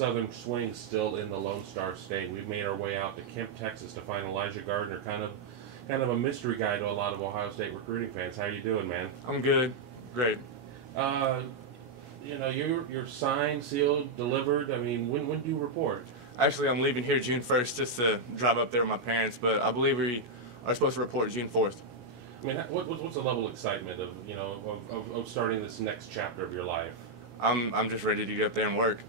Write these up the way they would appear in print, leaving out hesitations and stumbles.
Southern swing still in the Lone Star State. We've made our way out to Kemp, Texas, to find Ellijah Gardiner, kind of a mystery guy to a lot of Ohio State recruiting fans. How you doing, man? I'm good. Great. You're signed, sealed, delivered. I mean, when do you report? Actually, I'm leaving here June 1st just to drive up there with my parents, but I believe we are supposed to report June 4th. I mean, what's the level of excitement of starting this next chapter of your life? I'm just ready to get up there and work.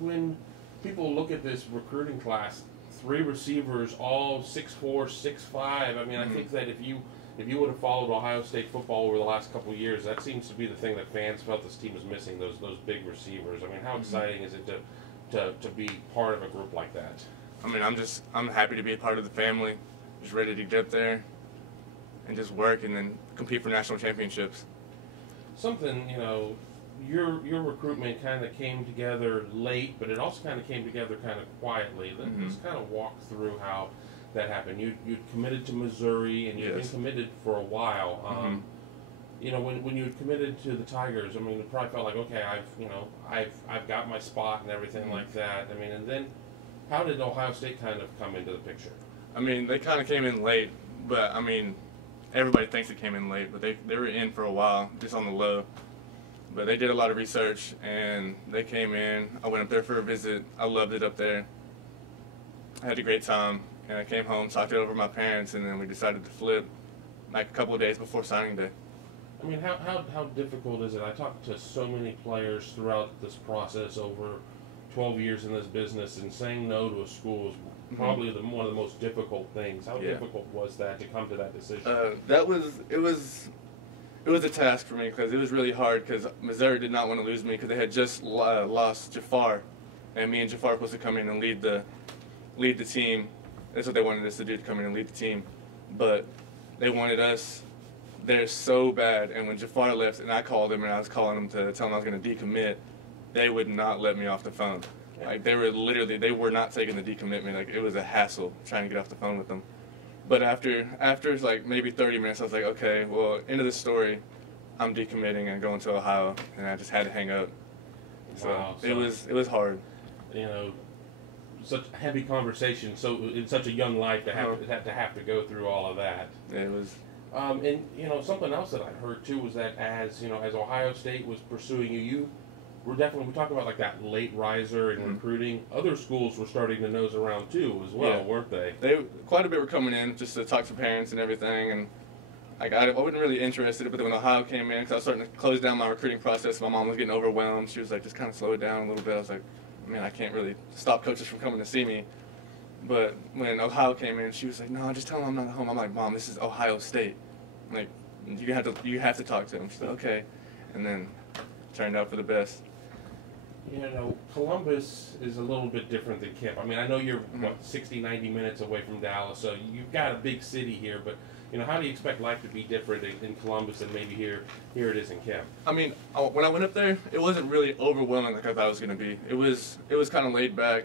When people look at this recruiting class, 3 receivers, all 6'4", 6'5". I mean, I think that if you would have followed Ohio State football over the last couple of years, that seems to be the thing that fans felt this team is missing, those big receivers. I mean, how exciting is it to be part of a group like that? I mean, I'm happy to be a part of the family, just ready to get up there and just work and then compete for national championships. Something, your recruitment kind of came together late, but it also kind of came together kind of quietly. Let's kind of walk through how that happened. You'd committed to Missouri, and you'd been committed for a while. When you had committed to the Tigers, I mean, it probably felt like, okay, I've got my spot and everything like that. I mean, and then how did Ohio State kind of come into the picture? I mean, they kind of came in late, but I mean, everybody thinks it came in late, but they were in for a while, just on the low. But they did a lot of research, and they came in. I went up there for a visit. I loved it up there. I had a great time, and I came home, talked it over with my parents, and then we decided to flip like a couple of days before signing day. I mean, how difficult is it? I talked to so many players throughout this process over 12 years in this business, and saying no to a school is probably one of the most difficult things. How difficult was that to come to that decision? It was a task for me because it was really hard because Missouri did not want to lose me because they had just lost Jafar, and me and Jafar were supposed to come in and lead the team. That's what they wanted us to do, to come in and lead the team. But they wanted us there so bad, and when Jafar left and I called him and I was calling him to tell him I was going to decommit, they would not let me off the phone. Like, they were not taking the decommitment. Like, it was a hassle trying to get off the phone with them. But after like maybe 30 minutes, I was like, okay, well, end of the story. I'm decommitting and going to Ohio, and I just had to hang up. So, wow, so it was hard. Such heavy conversation. So in such a young life to have to go through all of that. It was. And something else that I heard too was that as Ohio State was pursuing you were definitely, we talk about like that late riser in recruiting. Other schools were starting to nose around too as well, weren't they? Quite a bit were coming in just to talk to parents and everything, and like I wasn't really interested. But then when Ohio came in, because I was starting to close down my recruiting process, my mom was getting overwhelmed. She was like, just kind of slow it down a little bit. I was like, man, I can't really stop coaches from coming to see me. But when Ohio came in, she was like, no, just tell them I'm not at home. I'm like, Mom, this is Ohio State. Like, you have to talk to them. She's like, okay, and then it turned out for the best. Columbus is a little bit different than Kemp. I mean, I know you're, 60, 90 minutes away from Dallas, so you've got a big city here, but, how do you expect life to be different in Columbus than maybe here it is in Kemp? I mean, when I went up there, it wasn't really overwhelming like I thought it was going to be. It was kind of laid back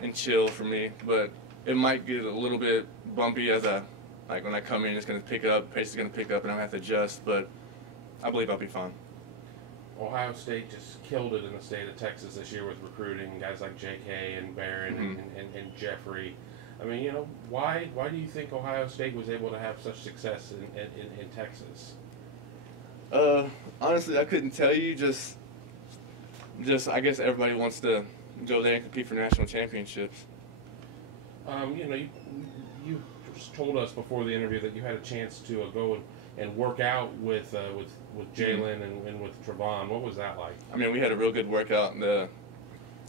and chill for me, but it might get a little bit bumpy like when I come in, it's going to pick up, pace is going to pick up, and I'll have to adjust, but I believe I'll be fine. Ohio State just killed it in the state of Texas this year with recruiting guys like J.K. and Barron and Jeffrey. I mean, why do you think Ohio State was able to have such success in Texas? Honestly, I couldn't tell you. Just I guess everybody wants to go there and compete for national championships. You told us before the interview that you had a chance to go and work out with Jalen and with Trevon. What was that like? I mean, we had a real good workout. The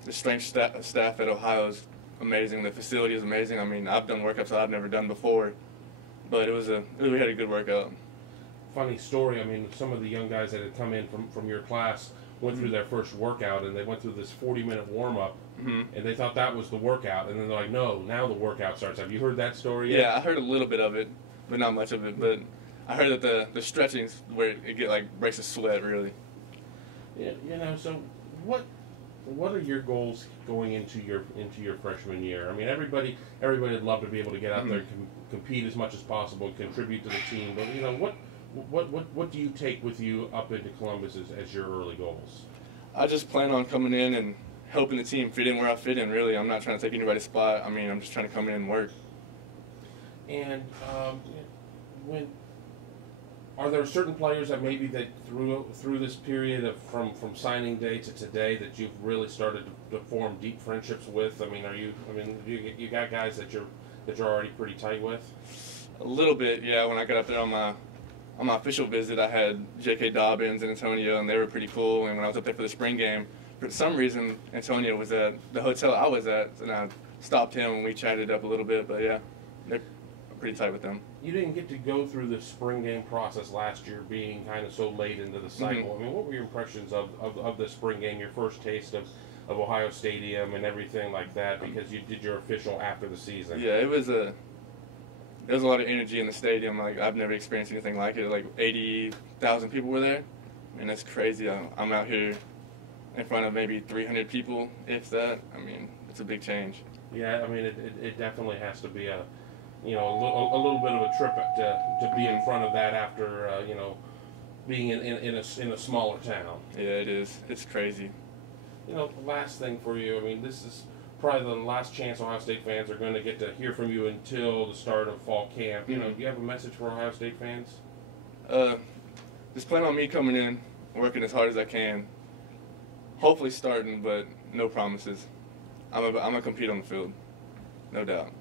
strength staff at Ohio is amazing. The facility is amazing. I mean, I've done workouts that I've never done before, but we had a good workout. Funny story. I mean, some of the young guys that had come in from your class went through their first workout, and they went through this 40-minute warm-up, and they thought that was the workout, and then they're like, no, now the workout starts. Have you heard that story yet? Yeah, I heard a little bit of it, but not much of it. But I heard that the stretching's where it breaks a sweat, really. Yeah, so what are your goals going into your freshman year? I mean, everybody would love to be able to get out there and compete as much as possible, contribute to the team, but what do you take with you up into Columbus as your early goals? I just plan on coming in and helping the team fit in where I fit in, really. I'm not trying to take anybody's spot. I mean, I'm just trying to come in and work. And when are there certain players that maybe that through this period of from signing day to today that you've really started to form deep friendships with? I mean, you got guys that you're already pretty tight with? A little bit, yeah. When I got up there on my official visit, I had J.K. Dobbins and Antonio, and they were pretty cool. And when I was up there for the spring game, for some reason, Antonio was at the hotel I was at, and I stopped him and we chatted up a little bit. But yeah, they're pretty tight with them. You didn't get to go through the spring game process last year, being kind of so late into the cycle. Mm-hmm. I mean, what were your impressions of the spring game, your first taste of Ohio Stadium and everything like that, because you did your official after the season? Yeah, there was a lot of energy in the stadium. Like, I've never experienced anything like it. Like 80,000 people were there. I mean, that's crazy. I'm out here in front of maybe 300 people, if that. I mean, it's a big change. Yeah, I mean, it definitely has to be a little bit of a trip to be in front of that after being in a smaller town. Yeah, it is. It's crazy. Last thing for you. I mean, this is probably the last chance Ohio State fans are going to get to hear from you until the start of fall camp. Do you have a message for Ohio State fans? Just plan on me coming in, working as hard as I can. Hopefully starting, but no promises. I'm gonna compete on the field, no doubt.